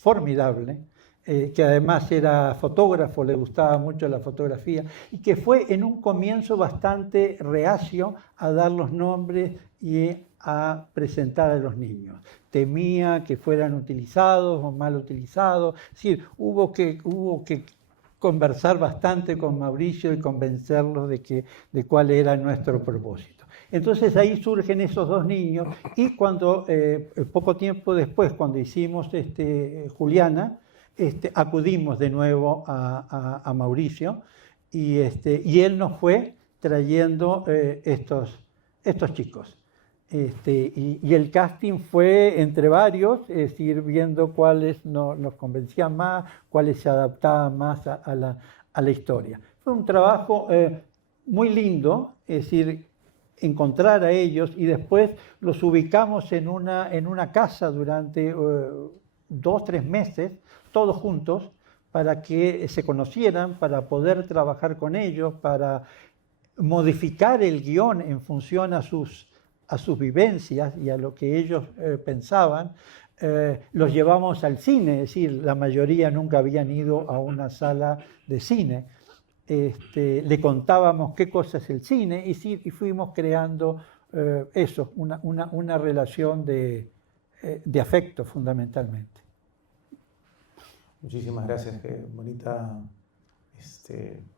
formidable, que además era fotógrafo, le gustaba mucho la fotografía, y que fue en un comienzo bastante reacio a dar los nombres y a presentar a los niños. Temía que fueran utilizados o mal utilizados. Es decir, hubo que conversar bastante con Mauricio y convencerlos de cuál era nuestro propósito. Entonces ahí surgen esos dos niños, y cuando poco tiempo después, cuando hicimos Juliana, acudimos de nuevo a Mauricio, y él nos fue trayendo estos chicos. Y el casting fue entre varios, es decir, viendo cuáles nos convencían más, cuáles se adaptaban más a la historia. Fue un trabajo muy lindo, es decir, encontrar a ellos, y después los ubicamos en una casa durante 2-3 meses, todos juntos, para que se conocieran, para poder trabajar con ellos, para modificar el guión en función a sus vivencias y a lo que ellos pensaban. Los llevamos al cine, es decir, la mayoría nunca habían ido a una sala de cine. Le contábamos qué cosa es el cine, y fuimos creando una relación de afecto, fundamentalmente. Muchísimas gracias, qué bonita,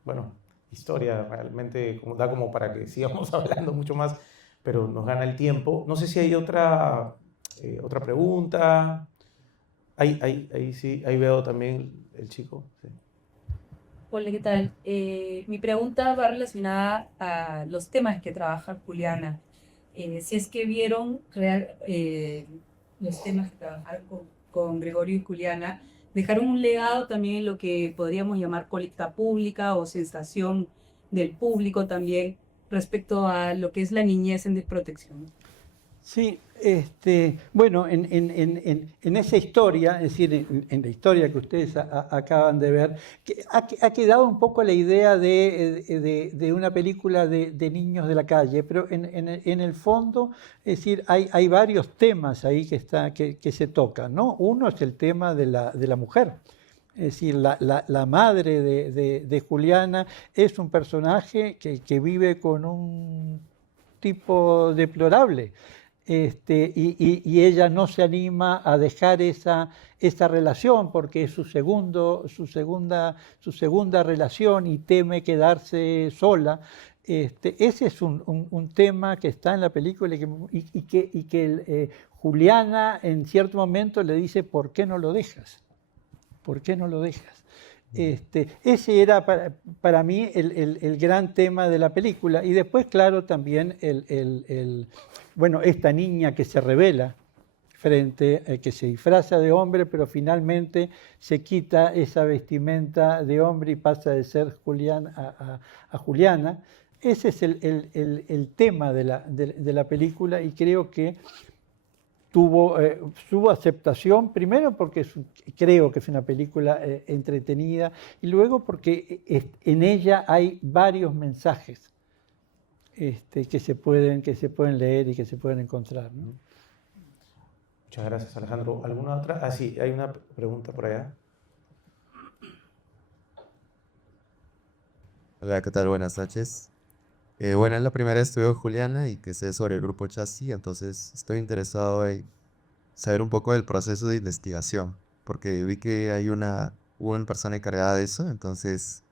bueno, historia, realmente da como para que sigamos hablando mucho más, pero nos gana el tiempo. No sé si hay otra pregunta. Ahí sí, ahí veo también el chico. Sí. Hola, ¿qué tal? Mi pregunta va relacionada a los temas que trabaja Juliana. Si es que vieron los temas que trabajaron con Gregorio y Juliana, dejaron un legado también en lo que podríamos llamar colecta pública o sensación del público también respecto a lo que es la niñez en desprotección. Sí, bueno, en esa historia, es decir, en la historia que ustedes acaban de ver, ha quedado un poco la idea de una película de niños de la calle, pero en el fondo, es decir, hay varios temas ahí que se tocan, ¿no? Uno es el tema de la mujer. Es decir, la madre de Juliana es un personaje que vive con un tipo deplorable. Y ella no se anima a dejar esa relación porque es su segunda relación y teme quedarse sola. Ese es un tema que está en la película y que Juliana en cierto momento le dice, ¿por qué no lo dejas? ¿Por qué no lo dejas? Ese era para mí el gran tema de la película. Y después, claro, también bueno, esta niña que se revela que se disfraza de hombre, pero finalmente se quita esa vestimenta de hombre y pasa de ser Juliana a Juliana. Ese es el tema de la película y creo que tuvo su aceptación, primero porque creo que es una película entretenida y luego porque en ella hay varios mensajes que se pueden leer y que se pueden encontrar, ¿no? Muchas gracias, Alejandro. ¿Alguna otra? Ah, sí, hay una pregunta por allá. Hola, ¿qué tal? Buenas noches. Bueno, es la primera vez que veo a Juliana y que sé sobre el grupo Chassi, entonces estoy interesado en saber un poco del proceso de investigación, porque vi que hubo una persona encargada de eso, entonces,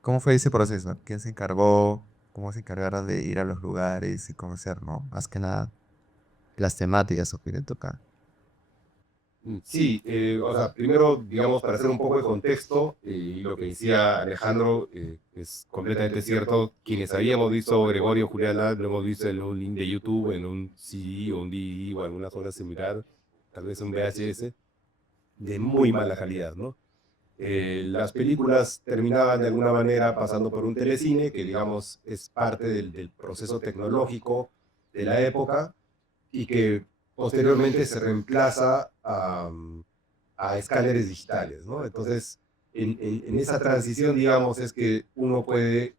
¿cómo fue ese proceso? ¿Quién se encargó? ¿Cómo se encargaron de ir a los lugares y conocer, no? Más que nada, las temáticas o que le toca. Sí, o sea, primero, digamos, para hacer un poco de contexto, y lo que decía Alejandro es completamente cierto. Quienes habíamos visto Gregorio Juliana, lo hemos visto en un link de YouTube, en un CD o un DVD o alguna cosa similar, tal vez un VHS, de muy mala calidad, ¿no? Las películas terminaban de alguna manera pasando por un telecine, que digamos es parte del proceso tecnológico de la época, y que posteriormente se reemplaza a escáneres digitales, ¿no? Entonces, en esa transición, digamos, es que uno puede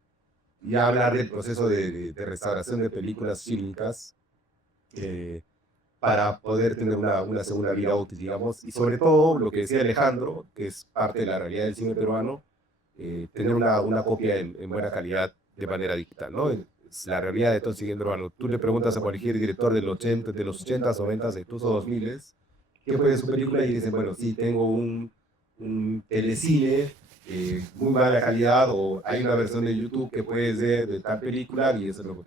ya hablar del proceso de restauración de películas fílmicas para poder tener una segunda vida útil, digamos, y sobre todo, lo que decía Alejandro, que es parte de la realidad del cine peruano, tener una copia en buena calidad de manera digital, ¿no? Es la realidad de todo el cine peruano. Tú le preguntas a cualquier director de los 80s, 90s, incluso 2000s, ¿qué fue de su película? Y dicen, bueno, sí, tengo un telecine muy mala calidad, o hay una versión de YouTube que puede ser de tal película, y eso es lo que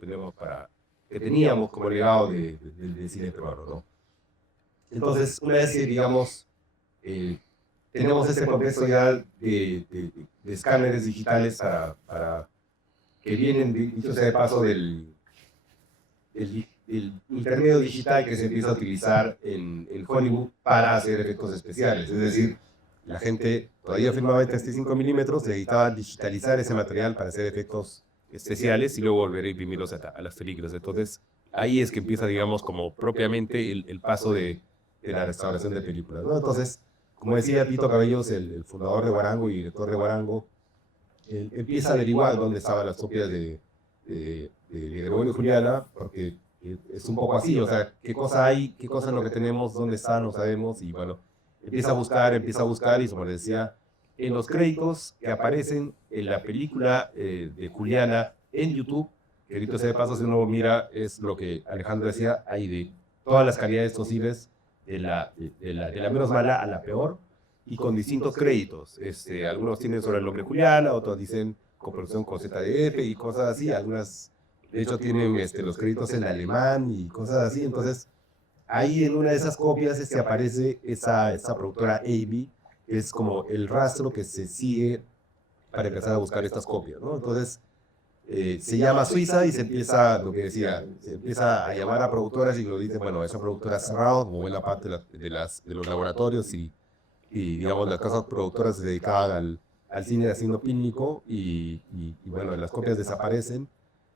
teníamos como legado del cine peruano, ¿no? Entonces, una vez que, digamos, tenemos ese contexto ya de escáneres digitales para que vienen, dicho sea de paso, del intermedio digital que se empieza a utilizar en Hollywood para hacer efectos especiales. Es decir, la gente todavía filmaba en 35 milímetros, necesitaba digitalizar ese material para hacer efectos especiales y luego volver a imprimirlos a las películas. Entonces, ahí es que empieza, digamos, como propiamente el paso de la restauración de películas, ¿no? Entonces, como decía Tito Cabellos, el fundador de Guarango y director de Guarango, él empieza a averiguar dónde estaban las copias de Gregorio y Juliana, porque es un poco así, o sea, qué cosa hay, qué cosa es lo que tenemos, dónde está, no sabemos, y bueno, empieza a buscar, y como les decía, en los créditos que aparecen en la película de Juliana en YouTube, que ahorita sea de paso, si uno mira, es lo que Alejandro decía, hay de todas las calidades posibles, de la menos mala a la peor, y con distintos créditos. Algunos tienen sobre el nombre Juliana, otros dicen coproducción con ZDF y cosas así. Algunas, de hecho, tienen los créditos en alemán y cosas así. Entonces, ahí en una de esas copias aparece esa productora AB, que es como el rastro que se sigue para empezar a buscar estas copias, ¿no? Entonces, se llama Suiza y se empieza, lo que decía, se empieza a llamar a productoras y lo dice, bueno, esa productora ha cerrado, como buena parte de los laboratorios y, digamos, las casas productoras se dedicaban al cine de haciendo pínico y bueno, las copias desaparecen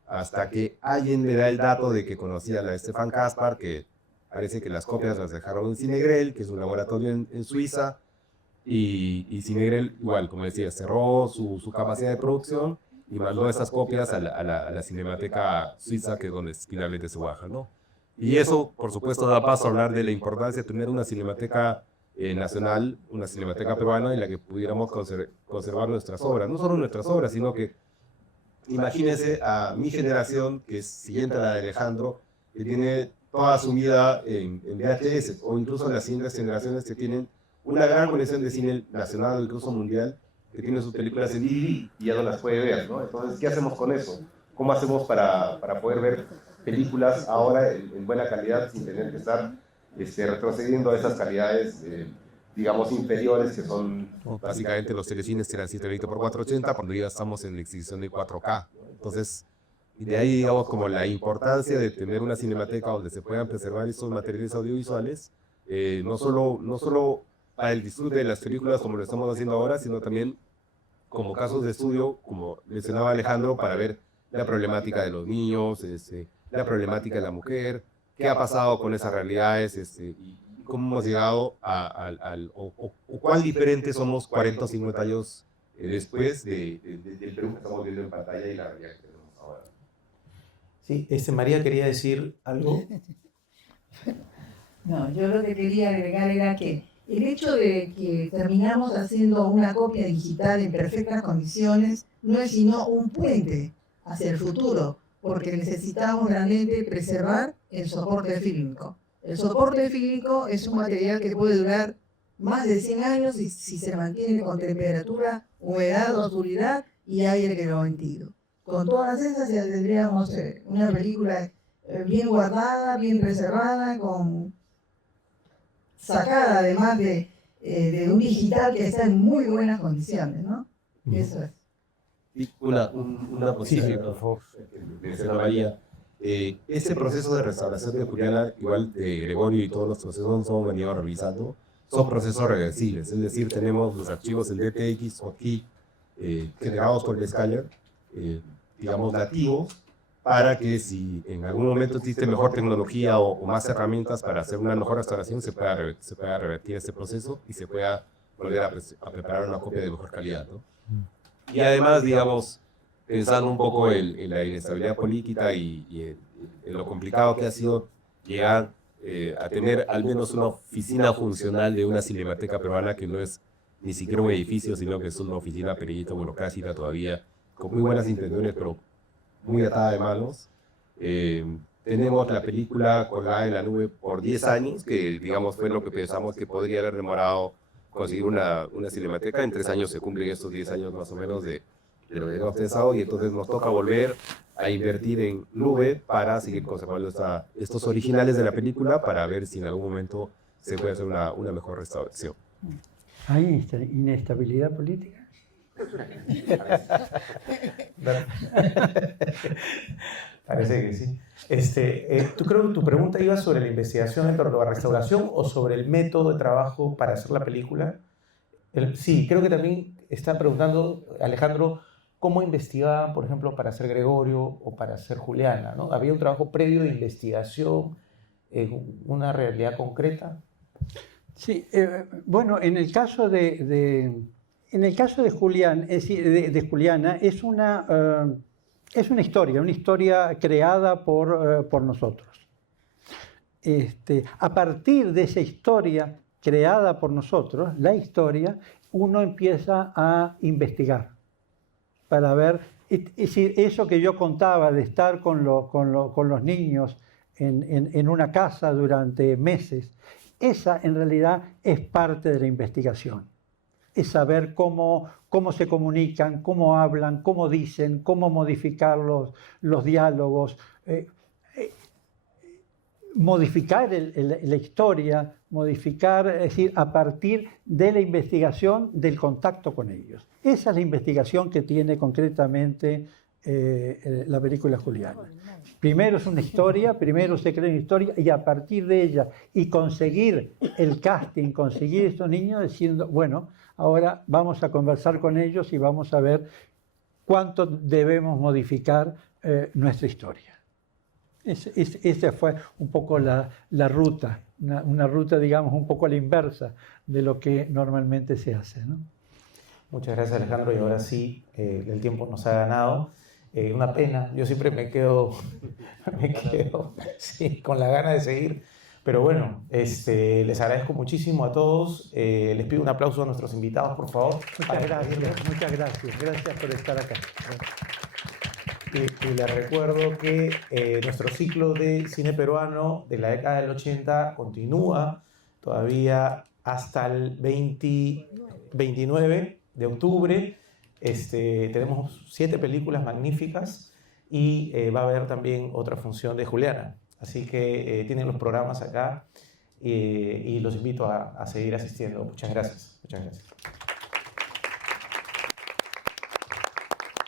hasta que alguien le da el dato de que conocía a la Stefan Kaspar, que parece que las copias las dejaron en Cinegrel, que es un laboratorio en Suiza, y Cinegrel, igual, como decía, cerró su capacidad de producción y mandó esas copias a la Cinemateca Suiza, que es donde finalmente se baja, ¿no? Y eso, por supuesto, da paso a hablar de la importancia de tener una cinemateca nacional, una cinemateca peruana en la que pudiéramos conservar nuestras obras. No solo nuestras obras, sino que imagínense a mi generación, que es siguiente a la de Alejandro, que tiene toda su vida en VHS, o incluso las siguientes generaciones que tienen una gran colección de cine nacional o incluso mundial, que tiene sus películas en DVD y ya no las puede ver, ¿no? Entonces, ¿qué hacemos con eso? ¿Cómo hacemos para poder ver películas ahora en buena calidad sin tener que estar retrocediendo a esas calidades, digamos, inferiores, que son básicamente los telecines que eran 720x480, cuando ya estamos en la exhibición de 4K, ¿no? Entonces, y de ahí, digamos, como la importancia de tener una cinemateca donde se puedan preservar estos materiales audiovisuales, no solo para el disfrute de las películas como lo estamos haciendo ahora, sino también como casos de estudio, como mencionaba Alejandro, para ver la problemática de los niños, la problemática de la mujer, qué ha pasado con esas realidades, y cómo hemos llegado o cuán diferentes somos 40 o 50 años después del Perú que estamos viendo en pantalla y la realidad que tenemos ahora. Sí, María quería decir algo. No, yo lo que quería agregar era que el hecho de que terminamos haciendo una copia digital en perfectas condiciones no es sino un puente hacia el futuro, porque necesitamos realmente preservar el soporte fílmico. El soporte fílmico es un material que puede durar más de 100 años si se mantiene con temperatura, humedad, oscuridad y aire que lo ventilo. Con todas esas ya tendríamos una película bien guardada, bien preservada, sacada además de un digital que está en muy buenas condiciones, ¿no? Eso es. Y una posición, por favor, de María. Este proceso de restauración de Juliana, igual de Gregorio y todos los procesos hemos venido revisando, son procesos reversibles, es decir, tenemos los archivos en DTX o TI generados por el Scaler, digamos, nativos, para que si en algún momento existe mejor tecnología o más herramientas para hacer una mejor restauración, se pueda revertir este proceso y se pueda volver a preparar una copia de mejor calidad, ¿no? Y además, digamos, pensando un poco en la inestabilidad política y en lo complicado que ha sido llegar a tener al menos una oficina funcional de una cinemateca peruana que no es ni siquiera un edificio, sino que es una oficina perillita burocrática todavía, con muy buenas intenciones, pero muy atada de manos. Tenemos la película colgada en la nube por 10 años, que digamos fue lo que pensamos que podría haber demorado conseguir una cinemateca. En 3 años se cumplen estos 10 años más o menos de lo que habíamos pensado, y entonces nos toca volver a invertir en nube para seguir conservando estos originales de la película, para ver si en algún momento se puede hacer una mejor restauración. ¿Hay inestabilidad política? Parece que sí. ¿Tú creo que tu pregunta iba sobre la investigación en torno a la restauración o sobre el método de trabajo para hacer la película? Sí, creo que también está preguntando Alejandro cómo investigaban, por ejemplo, para hacer Gregorio o para hacer Juliana, ¿no? ¿Había un trabajo previo de investigación en una realidad concreta? Sí, bueno, en el caso de Julián, es decir, de Juliana, es una historia creada por nosotros. A partir de esa historia creada por nosotros, la historia, uno empieza a investigar para ver, es decir, eso que yo contaba de estar con los niños en una casa durante meses, esa en realidad es parte de la investigación. es saber cómo se comunican, cómo hablan, cómo dicen, cómo modificar los diálogos, modificar la historia, modificar, es decir, a partir de la investigación del contacto con ellos. Esa es la investigación que tiene concretamente la película Juliana. Primero es una historia, primero se crea una historia y a partir de ella y conseguir el casting, conseguir estos niños diciendo, bueno, ahora vamos a conversar con ellos y vamos a ver cuánto debemos modificar nuestra historia. Esa fue un poco la ruta, una ruta, digamos, un poco a la inversa de lo que normalmente se hace, ¿no? Muchas gracias, Alejandro. Y ahora sí, el tiempo nos ha ganado. Una pena, yo siempre me quedo sí, con la gana de seguir. Pero bueno, les agradezco muchísimo a todos. Les pido un aplauso a nuestros invitados, por favor. Muchas gracias, muchas gracias. Gracias por estar acá. Y les recuerdo que nuestro ciclo de cine peruano de la década del 80 continúa todavía hasta el 29 de octubre. Tenemos 7 películas magníficas y va a haber también otra función de Juliana. Así que tienen los programas acá y los invito a seguir asistiendo. Muchas gracias. Muchas gracias.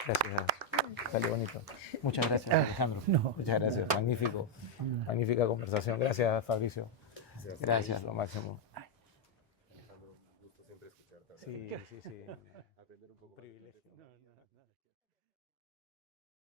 Gracias. Salió bonito. Muchas gracias, Alejandro. No. Muchas gracias. Magnífico. Magnífica conversación. Gracias, Fabricio. Gracias, lo máximo. Sí, sí, sí. Aprender un poco. Privilegio.